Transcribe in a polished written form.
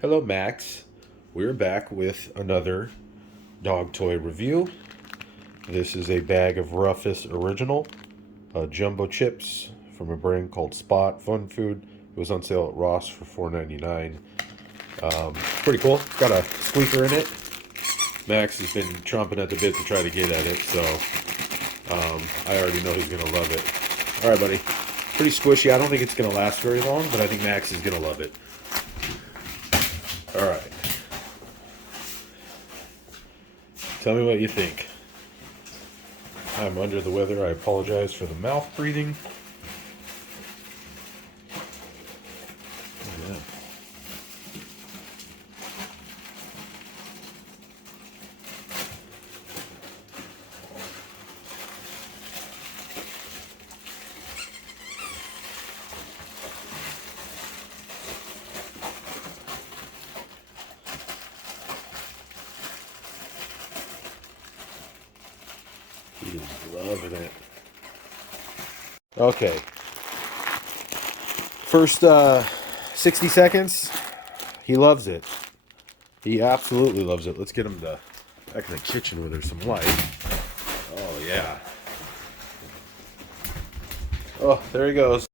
Hello, Max. We're back with another dog toy review. This is a bag of Ruffus Original jumbo chips from a brand called Spot Fun Food. It was on sale at Ross for $4.99. Pretty cool. It's got a squeaker in it. Max has been chomping at the bit to try to get at it, so I already know he's going to love it. All right, buddy. Pretty squishy. I don't think it's going to last very long, but I think Max is going to love it. All right. Tell me what you think. I'm under the weather. I apologize for the mouth breathing. Yeah. He is loving it. Okay. First 60 seconds, he loves it. He absolutely loves it. Let's get him back in the kitchen where there's some light. Oh, yeah. Oh, there he goes.